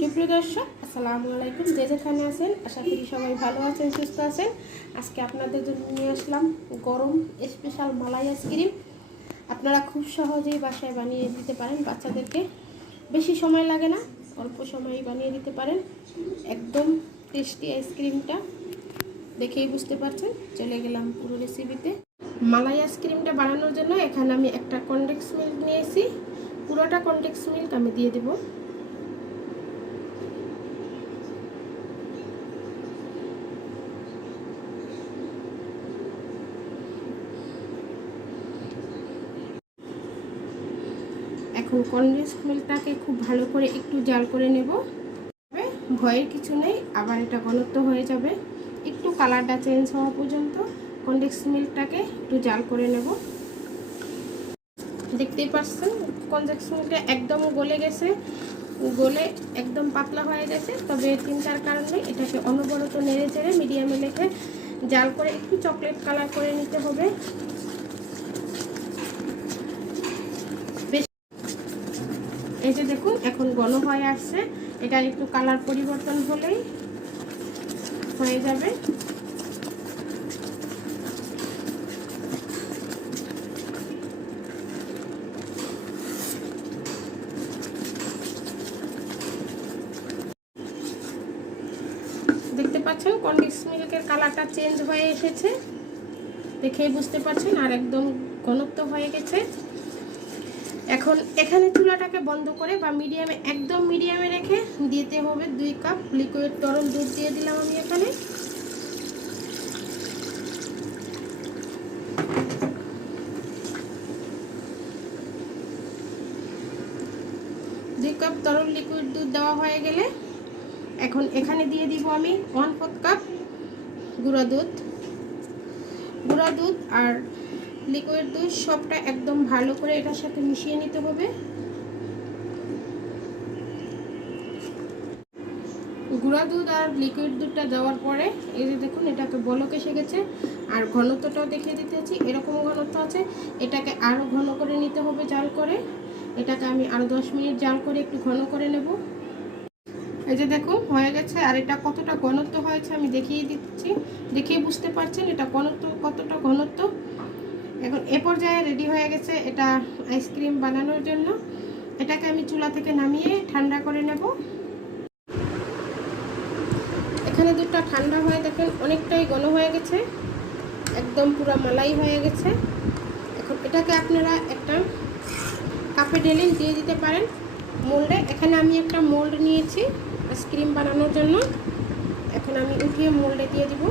সুপ্রিয় দর্শক, আসসালামু আলাইকুম। যে যেখানে আছেন আশা করি সবাই ভালো আছেন, সুস্থ আছেন। আজকে আপনাদের জন্য নিয়ে আসলাম গরম স্পেশাল মালাই আইসক্রিম। আপনারা খুব সহজেই বাসায় বানিয়ে দিতে পারেন বাচ্চাদেরকে। বেশি সময় লাগে না, অল্প সময়েই বানিয়ে দিতে পারেন। একদম টেস্টি আইসক্রিমটা দেখেই বুঝতে পারছেন। চলে গেলাম পুরো রেসিপিতে। মালাই আইসক্রিমটা বানানোর জন্য এখানে আমি একটা কনডেন্স মিল্ক নিয়েছি। পুরোটা কনডেন্স মিল্ক আমি দিয়ে দেবো। এখন কনডেন্স মিল্কটাকে খুব ভালো করে একটু জাল করে নেব। ভয়ের কিছু নেই, আবার এটা ঘনত্ব হয়ে যাবে। একটু কালারটা চেঞ্জ হওয়া পর্যন্ত কনডেন্স মিল্কটাকে একটু জাল করে নেব। দেখতেই পাচ্ছেন কনডেন্স মিল্কটা একদম গলে গেছে, গলে একদম পাতলা হয়ে গেছে। তবে চিন্তার কারণে এটাকে অনবরত নেড়ে চেড়ে মিডিয়ামে রেখে জাল করে একটু চকলেট কালার করে নিতে হবে। এই যে দেখুন এখন ঘন হয়ে আসছে, এটা একটু কালার পরিবর্তন হলেই হয়ে যাবে। দেখতে পাচ্ছেন কনডেন্স মিল্কের কালারটা চেঞ্জ হয়ে এসেছে, দেখেই বুঝতে পারছেন, আর একদম ঘনত্ব হয়ে গেছে। এখন এখানে চুলাটাকে বন্ধ করে বা মিডিয়ামে, একদম মিডিয়ামে রেখে দিতে হবে 2 কাপ লিকুইড তরল দুধ দিয়ে দিলাম আমি এখানে। দুই কাপ তরল লিকুইড দুধ দেওয়া হয়ে গেলে এখন এখানে দিয়ে দিব আমি 1/4 কাপ গুঁড়া দুধ। গুঁড়া দুধ আর লিকুইড দুধ সবটা একদম ভালো করে এটার সাথে মিশিয়ে নিতে হবে। গুঁড়া দুধ আর লিকুইড দুধটা দেওয়ার পরে এই যে দেখুন এটাকে বলক এসে গেছে, আর ঘনত্বটাও দেখিয়ে দিতেছি। এরকম ঘনত্ব আছে, এটাকে আরও ঘন করে নিতে হবে জাল করে। এটাকে আমি আরও 10 মিনিট জাল করে একটু ঘন করে নেব। এই যে দেখুন হয়ে গেছে, আর এটা কতটা ঘনত্ব হয়েছে আমি দেখিয়ে দিচ্ছি, দেখিয়ে বুঝতে পারছেন এটা কতটা ঘনত্ব। এখন এ পর্যায়ে রেডি হয়ে গেছে এটা আইসক্রিম বানানোর জন্য। এটাকে আমি চুলা থেকে নামিয়ে ঠান্ডা করে নেব। এখানে দুধটা ঠান্ডা হয়ে দেখেন অনেকটাই ঘন হয়ে গেছে, একদম পুরো মালাই হয়ে গেছে। এখন এটাকে আপনারা একটা কাপে ঢেলে দিয়ে দিতে পারেন মোল্ডে। এখানে আমি একটা মোল্ড নিয়েছি আইসক্রিম বানানোর জন্য। এখন আমি উঠিয়ে মোল্ডে দিয়ে দিব।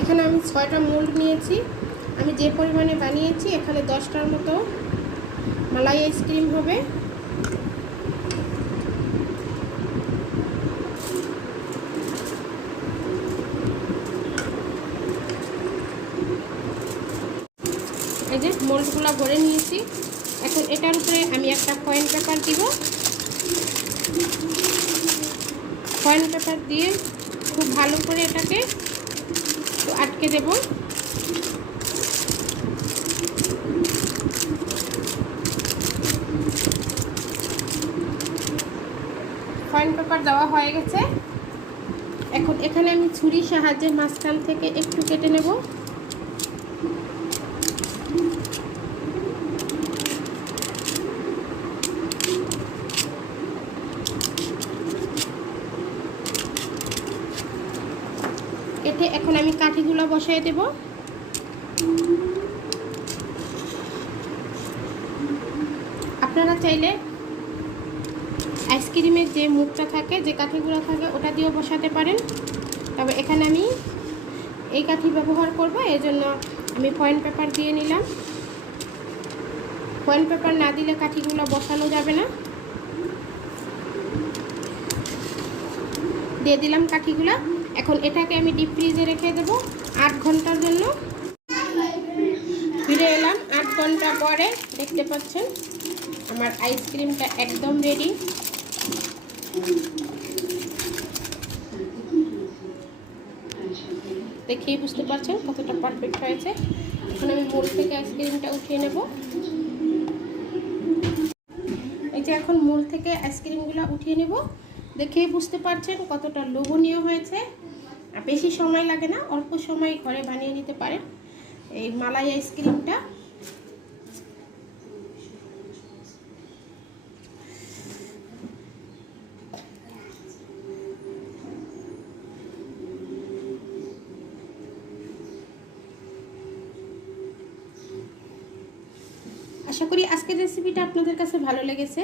এখানে আমি 6টা মোল্ড নিয়েছি। আমি যে পরিমাণে বানিয়েছি এখানে 10টার মতো মালাই আইসক্রিম হবে। এই যে মোল্ডগুলো ভরে নিয়েছি। এখন এটার উপরে আমি একটা ফয়েল পেপার দিব। ফয়েল পেপার দিয়ে খুব ভালো করে এটাকে আটকে দেব। ফয়েল পেপার দেওয়া হয়ে গেছে। এখন এখানে আমি ছুরির সাহায্যে মাঝখান থেকে একটু কেটে নেব। কেটে এখন আমি কাঠিগুলো বসাই দেব। আপনারা চাইলে আইসক্রিমের যে মুখটা থাকে, যে কাঠিগুলো থাকে, ওটা দিয়েও বসাতে পারেন। তবে এখানে আমি এই কাঠি ব্যবহার করব, এই জন্য আমি ফয়েল পেপার দিয়ে নিলাম। ফয়েল পেপার না দিলে কাঠিগুলো বসানো যাবে না। দিয়ে দিলাম কাঠিগুলো। এখন এটাকে আমি ডিপ ফ্রিজে রেখে দেবো 8 ঘন্টার জন্য। ফিরে এলাম 8 ঘন্টা পরে। দেখতে পাচ্ছেন আমার আইসক্রিমটা একদম রেডি। দেখেই বুঝতে পারছেন কতটা পারফেক্ট হয়েছে। এখন আমি মোল্ড থেকে আইসক্রিমটা উঠিয়ে নেব। এই যে এখন মোল্ড থেকে আইসক্রিমগুলো উঠিয়ে নেব। দেখেই বুঝতে পারছেন কতটা লোভনীয় হয়েছে। আর বেশি সময় লাগে না, অল্প সময় ঘরে বানিয়ে নিতে পারেন এই মালাই আইসক্রিমটা। আশা করি আজকের রেসিপিটা আপনাদের কাছে ভালো লেগেছে।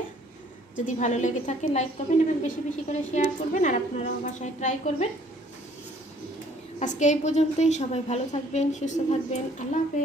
যদি ভালো লেগে থাকে লাইক করবেন এবং বেশি বেশি করে শেয়ার করবেন, আর আপনারাও বাসায় ট্রাই করবেন। আজকে এই পর্যন্তই। সবাই ভালো থাকবেন, সুস্থ থাকবেন। আল্লাহ হাফেজ।